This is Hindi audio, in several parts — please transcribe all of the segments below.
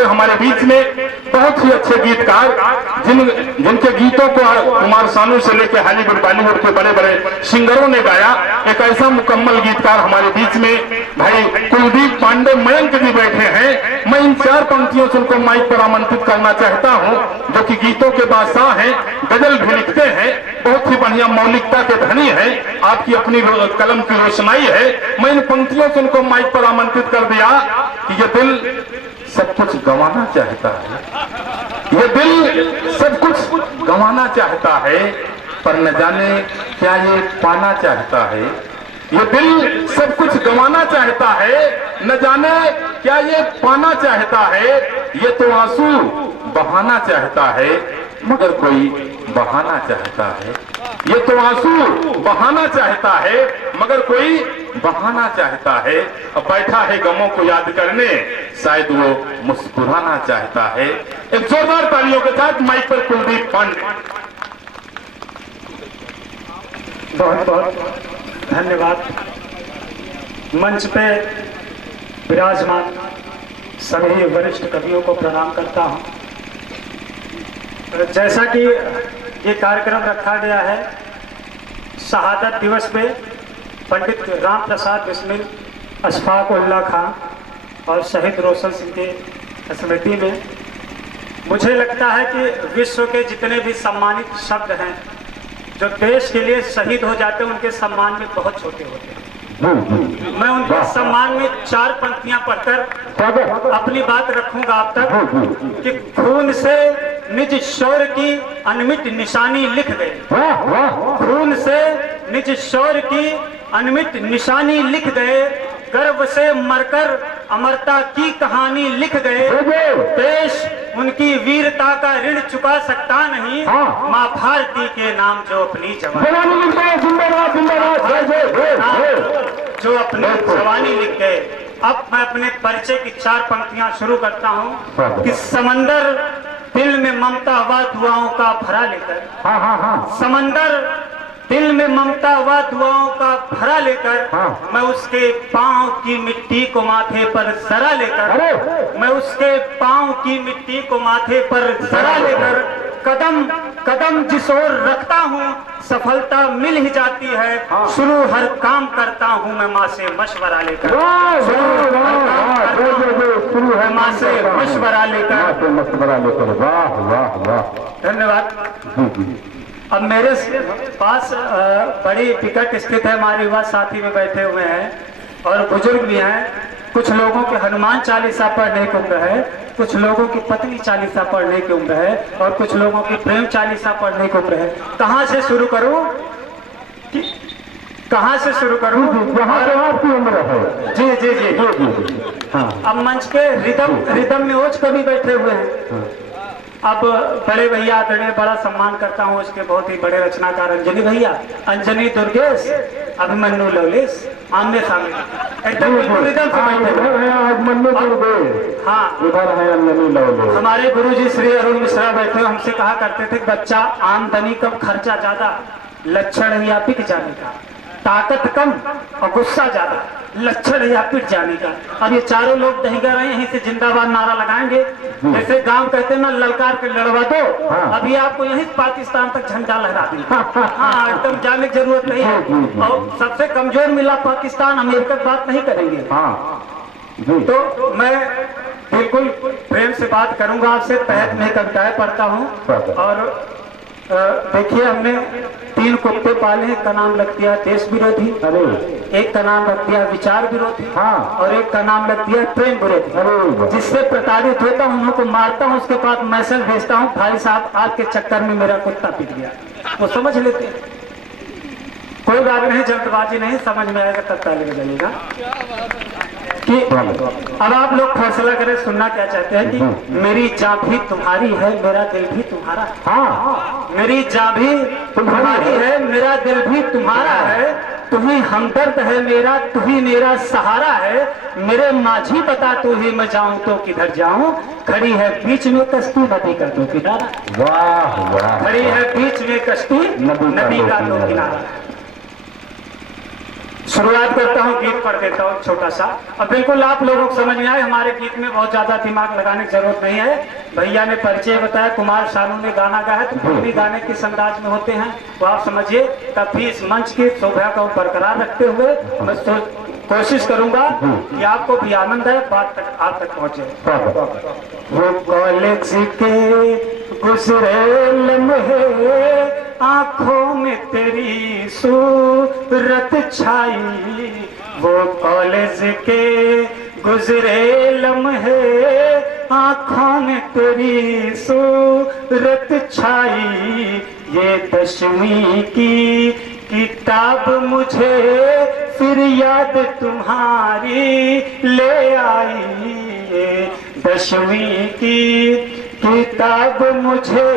हुए हमारे बीच में बहुत ही अच्छे गीतकार जिनके गीतों को कुमार सानू से लेकर हॉलीवुड बॉलीवुड के बड़े बड़े सिंगरों ने गाया। एक ऐसा मुकम्मल गीतकार हमारे बीच में भाई कुलदीप पांडे मयंक जी बैठे हैं। मैं इन 4 पंक्तियों से उनको माइक पर आमंत्रित करना चाहता हूं, जो कि गीतों के बादशाह हैं, गजल भी लिखते हैं, बहुत ही बढ़िया मौलिकता के धनी है, आपकी अपनी कलम की रोशनाई है। मैं इन पंक्तियों से उनको माइक पर आमंत्रित कर दिया कि ये दिल सब कुछ गंवाना चाहता है, ये दिल सब कुछ गंवाना चाहता है, पर न जाने क्या ये पाना चाहता है। ये दिल सब कुछ गंवाना चाहता है, न जाने क्या ये पाना चाहता है। ये तो आंसू बहाना चाहता है, मगर कोई बहाना चाहता है। ये तो आंसू बहाना चाहता है, मगर कोई बहाना चाहता है। अब बैठा है गमों को याद करने, शायद वो मुस्कुराना चाहता है। एक जोरदार तालियों के साथ माइक पर कुलदीप पांडे। बहुत बहुत धन्यवाद। मंच पे विराजमान सभी वरिष्ठ कवियों को प्रणाम करता हूं। जैसा कि ये कार्यक्रम रखा गया है शहादत दिवस पे पंडित राम प्रसाद बिस्मिल, अशफाक उल्लाह खान और शहीद रोशन सिंह के स्मृति में, मुझे लगता है कि विश्व के जितने भी सम्मानित शब्द हैं जो देश के लिए शहीद हो जाते हैं, उनके सम्मान में बहुत छोटे होते हैं। मैं उनके सम्मान में 4 पंक्तियां पढ़कर अपनी बात रखूंगा आप तक कि खून से निज शौर्य की अनमिट निशानी लिख गए, खून से निज शौर्य की अनमिट निशानी लिख गए, गर्व से मरकर अमरता की कहानी लिख गए। देश उनकी वीरता का ऋण चुका सकता नहीं, माँ भारती के नाम जो अपनी जवानी लिख गए। अब मैं अपने परिचय की 4 पंक्तियां शुरू करता हूँ कि समंदर दिल में ममता व दुआओं का भरा लेकर, समंदर दिल में ममता व दुआओं का भरा लेकर, मैं उसके पांव की मिट्टी को माथे पर जरा लेकर, मैं उसके पांव की मिट्टी को माथे पर जरा लेकर, कदम कदम जिस ओर रखता हूँ सफलता मिल ही जाती है। शुरू हर काम करता हूँ मैं माँ से मशवरा लेकर, माँ से मशवरा लेकर। धन्यवाद। अब मेरे पास बड़ी विकट स्थित है, हमारे युवा साथी में बैठे हुए हैं और बुजुर्ग भी हैं। कुछ लोगों के हनुमान चालीसा पढ़ने की उम्र है, कुछ लोगों की पत्नी चालीसा पढ़ने की उम्र है और कुछ लोगों की प्रेम चालीसा पढ़ने की उम्र है। कहाँ से शुरू करूँ, कहाँ से शुरू करूँ? आपकी उम्र है। जी जी जी। अब मंच के रिदम में ओज कवि बैठे हुए हैं। अब बड़े भैया आदरणीय, बड़ा सम्मान करता हूँ उसके बहुत ही बड़े रचनाकार अंजनी भैया, अंजनी दुर्गेश, अभिमन्यु लवलेश, आमने सामने एकदम रिदम से बैठे। हाँ, हमारे गुरुजी श्री अरुण मिश्रा बैठे हमसे कहा करते थे बच्चा आमदनी कम खर्चा ज्यादा, लक्षण या पिट जाने का, ताकत कम और गुस्सा ज्यादा, लक्षण या पिट जाने का। अब ये चारों लोग दहीगर हैं, यहीं से जिंदाबाद नारा लगाएंगे। जैसे गांव कहते हैं ना, ललकार के लड़वा दो, अभी आपको यहीं पाकिस्तान तक झंडा लहरा देंगे। हाँ, एकदम जाने की जरूरत नहीं है। और सबसे कमजोर मिला पाकिस्तान, अमेरिका की बात नहीं करेंगे। तो मैं बिल्कुल प्रेम से बात करूंगा आपसे। तहत में कविताएं पढ़ता हूँ और देखिए, हमने 3 कुत्ते पाले। एक का नाम रख दिया देश विरोधी, एक का नाम रख दिया विचार विरोधी, और एक का नाम रख दिया प्रेम विरोधी। जिससे प्रताड़ित होता हूँ, उनको मारता हूँ, उसके बाद मैसेज भेजता हूँ, भाई साहब आपके चक्कर में मेरा कुत्ता पिट गया। वो समझ लेते हैं, कोई बात नहीं, जल्दबाजी नहीं, समझ में आएगा तब ताली बजाइएगा। कि अब आप लोग फैसला करें सुनना क्या चाहते हैं कि मेरी जान भी तुम्हारी है, मेरा दिल भी तुम्हारा। मेरी जान भी तुम्हारी है, मेरा दिल भी तुम्हारा है, तू ही हमदर्द है मेरा, तू ही मेरा सहारा है। मेरे माझी बता तू ही मैं जाऊं तो किधर जाऊं, खड़ी है बीच में कश्ती नदी का दो किनारा। वाह वाह, खड़ी है बीच में कश्ती नदी का दो किनारा। शुरुआत करता हूँ, गीत पढ़ देता हूँ छोटा सा। अब बिल्कुल आप लोगों को समझ में आए, हमारे गीत में बहुत ज्यादा दिमाग लगाने की जरूरत नहीं है। भैया ने परिचय बताया, कुमार शानू ने गाना गाया, तो फिल्मी गाने किस अंदाज में होते हैं वो आप समझिए। तब भी इस मंच की शोभा को बरकरार रखते हुए मैं कोशिश करूंगा कि आपको भी आनंद है, बात तक आप तक पहुंचे। वो कॉलेज के गुजरे लम्हे, आंखों में तेरी सूरत छाई। वो कॉलेज के गुजरे लम्हे, आंखों में तेरी सूरत छाई। ये 10वीं की किताब मुझे फिर याद तुम्हारी ले आई। ये 10वीं की किताब मुझे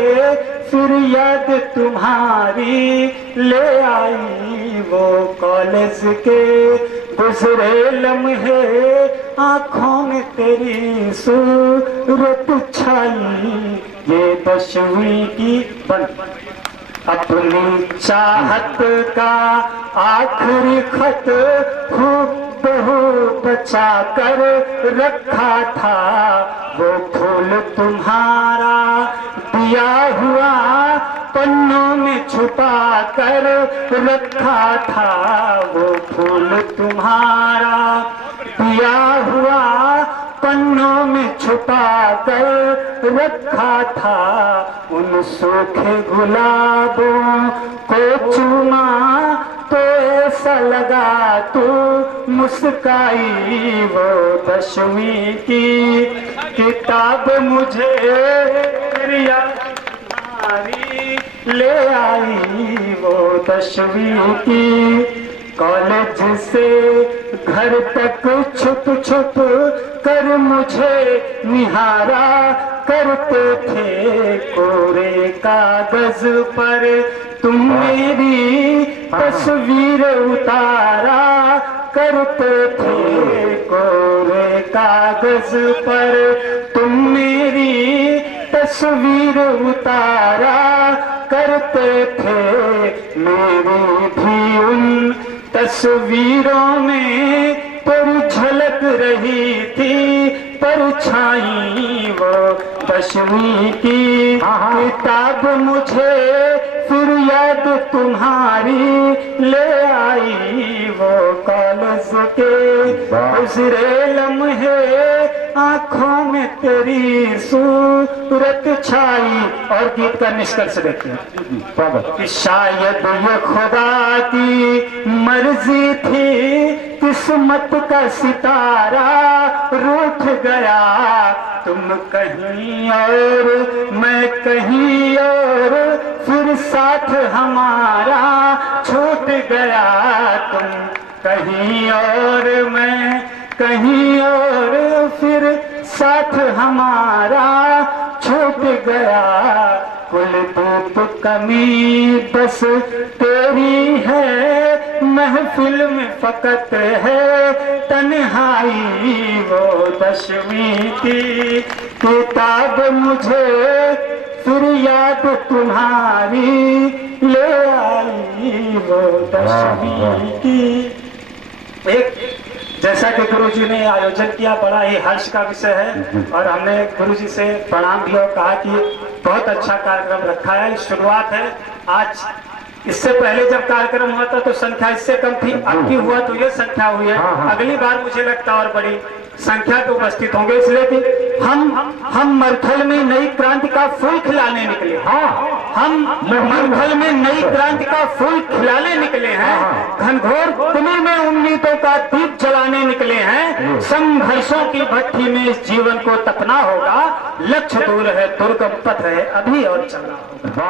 फिर याद तुम्हारी ले आई। वो कॉलेज के गुजरे लम्हे, आंखों में तेरी सूरत छाई। ये 10वीं की अपनी चाहत का आखिरी खत हूबहू बचा कर रखा था। वो फूल तुम्हारा दिया हुआ पन्नों में छुपा कर रखा था। वो फूल तुम्हारा दिया हुआ पन्नों में छुपा कर रखा था। उन सूखे गुलाबों को चूमा तो ऐसा लगा तू मुस्काई। वो 10वीं की किताब मुझे याद तुम्हारी ले आई। वो 10वीं की कॉलेज से घर तक छुप छुप कर मुझे निहारा करते थे। कोरे कागज पर तुम मेरी तस्वीर उतारा करते थे। कोरे कागज पर तुम मेरी तस्वीर उतारा करते थे। मेरी भी उन तस्वीरों में तेरी झलक रही थी परछाई। वो 10वीं की किताब मुझे फिर याद तुम्हारी ले आई। वो कॉलेज के गुजरे लम्हे, आंखों में तेरी सूरत छाई। और गीत का निष्कर्ष देखिए कि शायद ये खुदा की मर्जी थी, किस्मत का सितारा रूठ गया। तुम कहीं और मैं कहीं और, फिर साथ हमारा छूट गया। तुम कहीं और मैं कहीं और, फिर साथ हमारा छूट गया। कुलदीप कमी बस तेरी है, महफिल में फकत है तन्हाई। वो 10वीं की किताब मुझे फिर याद तुम्हारी ले आई। वो 10वीं की एक जैसा कि गुरुजी ने आयोजन किया, बड़ा ही हर्ष का विषय है। और हमने गुरुजी से प्रणाम भी और कहा कि बहुत अच्छा कार्यक्रम रखा है। शुरुआत है आज, इससे पहले जब कार्यक्रम हुआ था तो संख्या इससे कम थी, अब की हुआ तो ये संख्या हुई है। अगली बार मुझे लगता और बड़ी संख्या तो उपस्थित होंगे, इसलिए कि हम मरथल में नई क्रांति का फूल खिलाने निकले। हम मरथल में नई क्रांति का फूल खिलाने निकले हैं। घनघोर कुएं में उम्मीदों का दीप जलाने निकले हैं। संघर्षों की भट्टी में इस जीवन को तपना होगा। लक्ष्य दूर है, दुर्गम पथ है, अभी और चलना होगा।